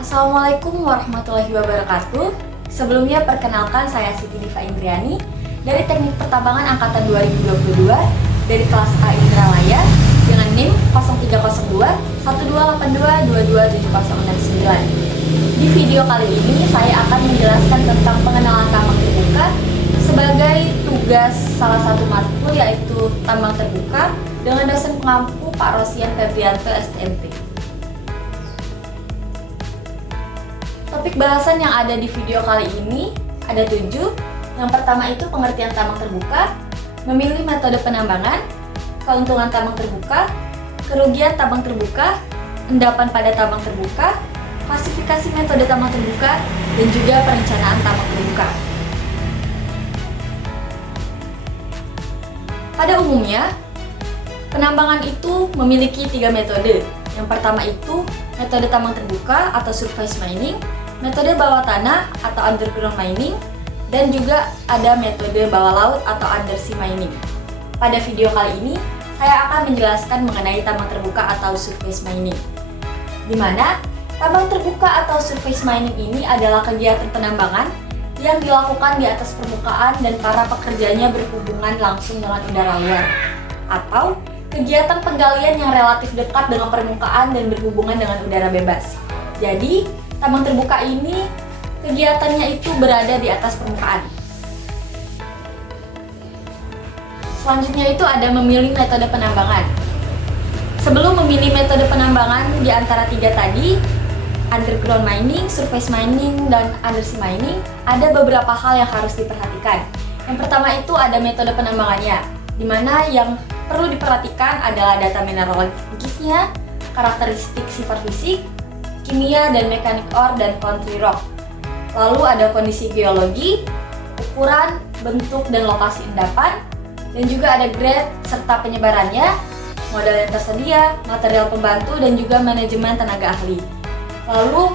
Assalamualaikum warahmatullahi wabarakatuh. Sebelumnya perkenalkan saya Siti Diva Indriani dari Teknik Pertambangan Angkatan 2022 dari kelas A Indralaya dengan NIM 0302 1282 22709. Di video kali ini saya akan menjelaskan tentang pengenalan tambang terbuka sebagai tugas salah satu matkul yaitu tambang terbuka dengan dosen pengampu Pak Rosian Febrianto STMP. Topik bahasan yang ada di video kali ini ada 7. Yang pertama itu pengertian tambang terbuka, memilih metode penambangan, keuntungan tambang terbuka, kerugian tambang terbuka, endapan pada tambang terbuka, klasifikasi metode tambang terbuka, dan juga perencanaan tambang terbuka. Pada umumnya, penambangan itu memiliki 3 metode. Yang pertama itu metode tambang terbuka atau surface mining, metode bawah tanah atau underground mining, dan juga ada metode bawah laut atau undersea mining. Pada video kali ini, saya akan menjelaskan mengenai tambang terbuka atau surface mining. Di mana tambang terbuka atau surface mining ini adalah kegiatan penambangan yang dilakukan di atas permukaan dan para pekerjanya berhubungan langsung dengan udara luar, atau kegiatan penggalian yang relatif dekat dengan permukaan dan berhubungan dengan udara bebas. Jadi, tambang terbuka ini kegiatannya itu berada di atas permukaan. Selanjutnya itu ada memilih metode penambangan. Sebelum memilih metode penambangan di antara 3 tadi, underground mining, surface mining, dan undersea mining, ada beberapa hal yang harus diperhatikan. Yang pertama itu ada metode penambangannya, di mana yang perlu diperhatikan adalah data mineralogisnya, karakteristik sifat fisik, kimia dan mekanik ore dan country rock. Lalu ada kondisi geologi, ukuran, bentuk dan lokasi endapan, dan juga ada grade serta penyebarannya, modal yang tersedia, material pembantu, dan juga manajemen tenaga ahli. Lalu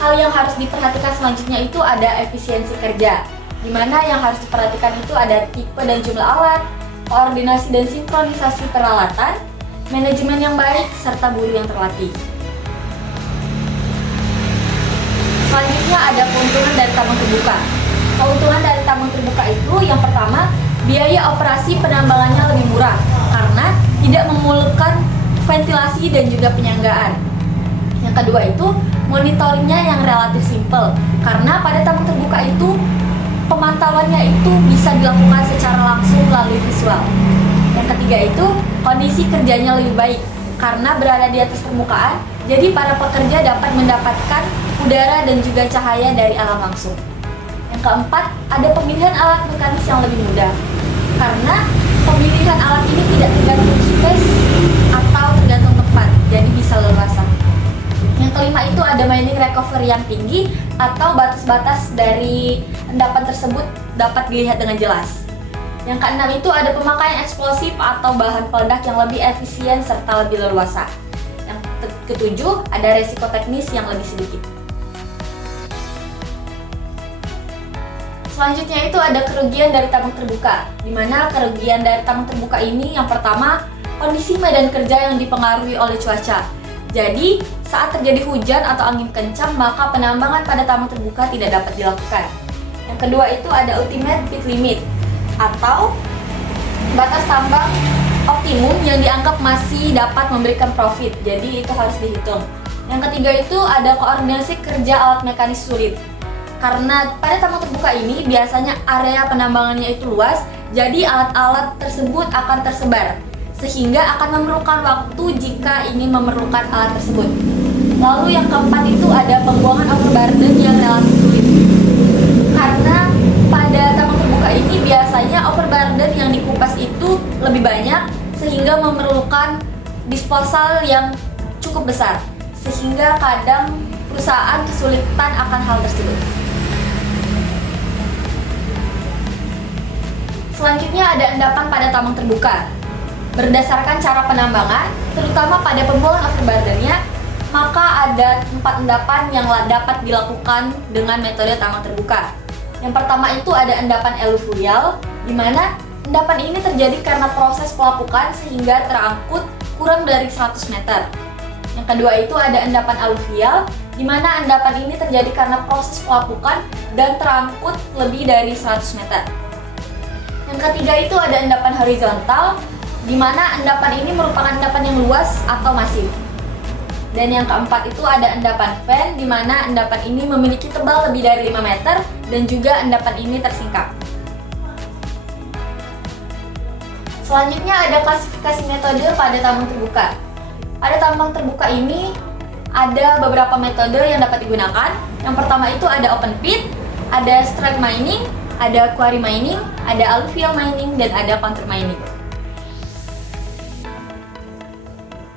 hal yang harus diperhatikan selanjutnya itu ada efisiensi kerja, di mana yang harus diperhatikan itu ada tipe dan jumlah alat, koordinasi dan sinkronisasi peralatan, manajemen yang baik, serta buruh yang terlatih. Selanjutnya ada keuntungan dari tambang terbuka. Keuntungan dari tambang terbuka itu yang pertama, biaya operasi penambangannya lebih murah karena tidak memerlukan ventilasi dan juga penyanggaan. Yang kedua itu monitoringnya yang relatif simple karena pada tambang terbuka itu pemantauannya itu bisa dilakukan secara langsung melalui visual. Yang ketiga itu kondisi kerjanya lebih baik karena berada di atas permukaan, jadi para pekerja dapat mendapatkan udara dan juga cahaya dari alam langsung. Yang keempat, ada pemilihan alat mekanis yang lebih mudah karena pemilihan alat ini tidak tergantung space atau tergantung tempat, jadi bisa leluasa. Yang kelima itu ada mining recovery yang tinggi atau batas-batas dari endapan tersebut dapat dilihat dengan jelas. Yang keenam itu ada pemakaian eksplosif atau bahan peledak yang lebih efisien serta lebih leluasa. Yang ketujuh ada resiko teknis yang lebih sedikit. Selanjutnya itu ada kerugian dari tambang terbuka, di mana kerugian dari tambang terbuka ini yang pertama kondisi medan kerja yang dipengaruhi oleh cuaca. Jadi, saat terjadi hujan atau angin kencang, maka penambangan pada tambang terbuka tidak dapat dilakukan. Yang kedua itu ada ultimate pit limit atau batas tambang optimum yang dianggap masih dapat memberikan profit. Jadi, itu harus dihitung. Yang ketiga itu ada koordinasi kerja alat mekanis sulit. Karena pada tambang terbuka ini biasanya area penambangannya itu luas, jadi alat-alat tersebut akan tersebar sehingga akan memerlukan waktu jika ingin memerlukan alat tersebut. Lalu yang keempat itu ada pembuangan overburden yang relatif sulit. Karena pada tambang terbuka ini biasanya overburden yang dikupas itu lebih banyak sehingga memerlukan disposal yang cukup besar, sehingga kadang perusahaan kesulitan akan hal tersebut. Selanjutnya ada endapan pada tambang terbuka. Berdasarkan cara penambangan, terutama pada pembuangan overburdennya, maka ada 4 endapan yang dapat dilakukan dengan metode tambang terbuka. Yang pertama itu ada endapan eluvial, di mana endapan ini terjadi karena proses pelapukan sehingga terangkut kurang dari 100 meter. Yang kedua itu ada endapan aluvial, di mana endapan ini terjadi karena proses pelapukan dan terangkut lebih dari 100 meter. Yang ketiga itu ada endapan horizontal, di mana endapan ini merupakan endapan yang luas atau masif. Dan yang keempat itu ada endapan fan, di mana endapan ini memiliki tebal lebih dari 5 meter dan juga endapan ini tersingkap. Selanjutnya ada klasifikasi metode pada tambang terbuka. Pada tambang terbuka ini ada beberapa metode yang dapat digunakan. Yang pertama itu ada open pit, ada strike mining, ada quarry mining, ada alluvial mining, dan ada contour mining.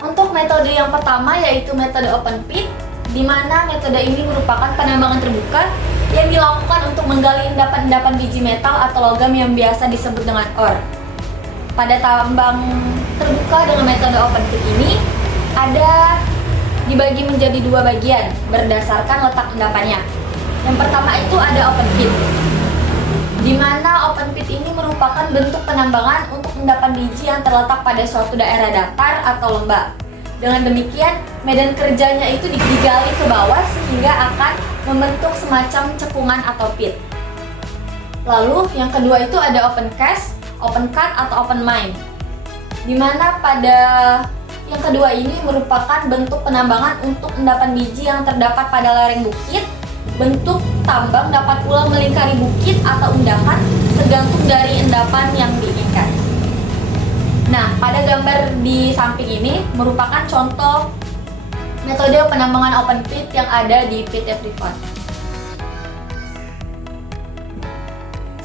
Untuk metode yang pertama yaitu metode open pit, di mana metode ini merupakan penambangan terbuka yang dilakukan untuk menggali endapan-endapan biji metal atau logam yang biasa disebut dengan ore. Pada tambang terbuka dengan metode open pit ini ada dibagi menjadi dua bagian berdasarkan letak endapannya. Yang pertama itu ada open pit, di mana open pit ini merupakan bentuk penambangan untuk endapan biji yang terletak pada suatu daerah datar atau lembah. Dengan demikian, medan kerjanya itu digali ke bawah sehingga akan membentuk semacam cekungan atau pit. Lalu yang kedua itu ada open cast, open cut atau open mine, di mana pada yang kedua ini merupakan bentuk penambangan untuk endapan biji yang terdapat pada lereng bukit. Bentuk tambang dapat pula melingkari bukit atau endapan tergantung dari endapan yang diinginkan. Nah, pada gambar di samping ini merupakan contoh metode penambangan open pit yang ada di PT Freeport.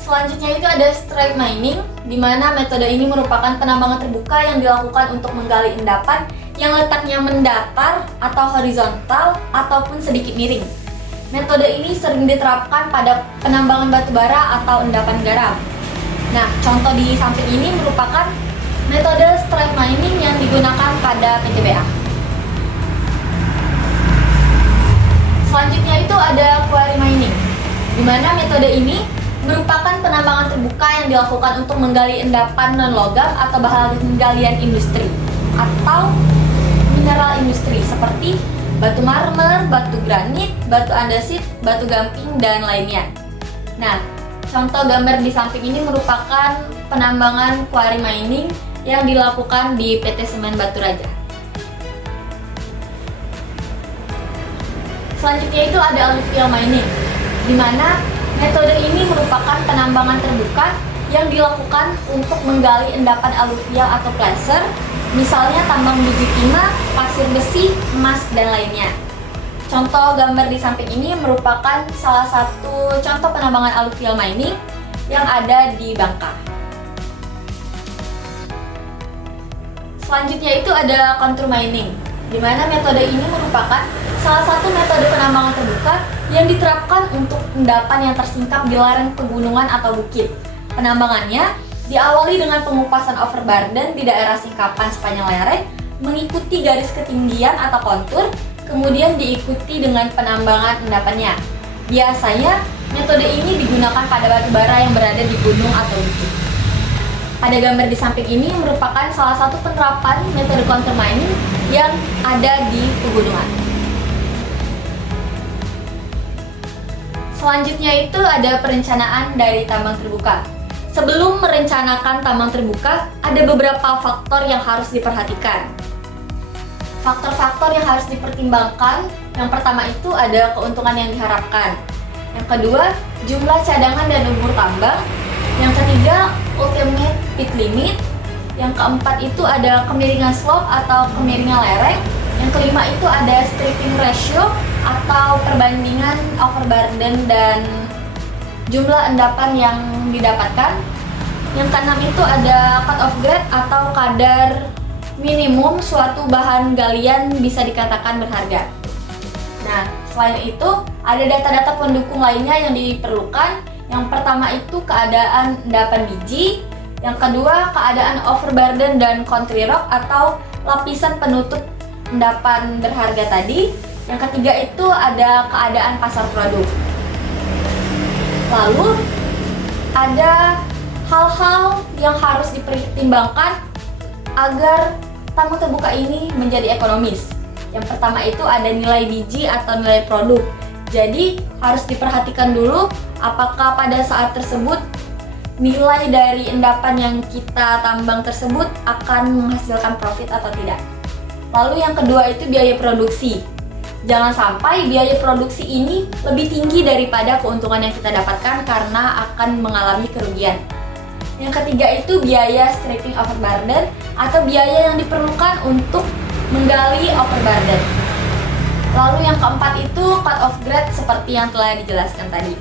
Selanjutnya itu ada strike mining, di mana metode ini merupakan penambangan terbuka yang dilakukan untuk menggali endapan yang letaknya mendatar atau horizontal ataupun sedikit miring. Metode ini sering diterapkan pada penambangan batu bara atau endapan garam. Nah, contoh di samping ini merupakan metode strike mining yang digunakan pada PTBA. Selanjutnya itu ada quarry mining, di mana metode ini merupakan penambangan terbuka yang dilakukan untuk menggali endapan non-logam atau bahan galian industri atau mineral industri seperti batu marmer, batu granit, batu andesit, batu gamping, dan lainnya. Nah, contoh gambar di samping ini merupakan penambangan quarry mining yang dilakukan di PT Semen Batu Raja. Selanjutnya itu ada alluvial mining, di mana metode ini merupakan penambangan terbuka yang dilakukan untuk menggali endapan aluvial atau placer, misalnya tambang biji timah, pasir besi, emas, dan lainnya. Contoh gambar di samping ini merupakan salah satu contoh penambangan alluvial mining yang ada di Bangka. Selanjutnya itu ada contour mining, di mana metode ini merupakan salah satu metode penambangan terbuka yang diterapkan untuk endapan yang tersingkap di lereng pegunungan atau bukit. Penambangannya diawali dengan pengupasan overburden di daerah singkapan sepanjang lereng, mengikuti garis ketinggian atau kontur, kemudian diikuti dengan penambangan endapannya. Biasanya metode ini digunakan pada batu bara yang berada di gunung atau bukit. Pada gambar di samping ini merupakan salah satu penerapan metode contour mining yang ada di pegunungan. Selanjutnya itu ada perencanaan dari tambang terbuka. Sebelum merencanakan tambang terbuka, ada beberapa faktor yang harus diperhatikan. Faktor-faktor yang harus dipertimbangkan, yang pertama itu ada keuntungan yang diharapkan. Yang kedua, jumlah cadangan dan umur tambang. Yang ketiga, ultimate pit limit. Yang keempat itu ada kemiringan slope atau kemiringan lereng. Yang kelima itu ada stripping ratio atau perbandingan overburden dan jumlah endapan yang didapatkan. Yang keenam itu ada cut off grade atau kadar minimum suatu bahan galian bisa dikatakan berharga. Nah, selain itu ada data-data pendukung lainnya yang diperlukan. Yang pertama itu keadaan endapan biji, yang kedua keadaan overburden dan country rock atau lapisan penutup endapan berharga tadi. Yang ketiga itu ada keadaan pasar produk. Lalu ada hal-hal yang harus dipertimbangkan agar tambang terbuka ini menjadi ekonomis. Yang pertama itu ada nilai biji atau nilai produk. Jadi harus diperhatikan dulu apakah pada saat tersebut nilai dari endapan yang kita tambang tersebut akan menghasilkan profit atau tidak. Lalu yang kedua itu biaya produksi. Jangan sampai biaya produksi ini lebih tinggi daripada keuntungan yang kita dapatkan karena akan mengalami kerugian. Yang ketiga itu biaya stripping overburden atau biaya yang diperlukan untuk menggali overburden. Lalu yang keempat itu cut off grade seperti yang telah dijelaskan tadi.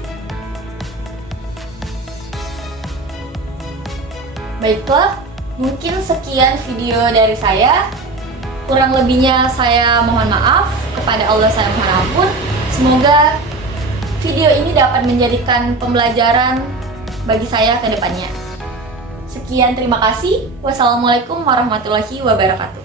Baiklah, mungkin sekian video dari saya. Kurang lebihnya saya mohon maaf, kepada Allah saya mohon ampun. Semoga video ini dapat menjadikan pembelajaran bagi saya ke depannya. Sekian, terima kasih. Wassalamualaikum warahmatullahi wabarakatuh.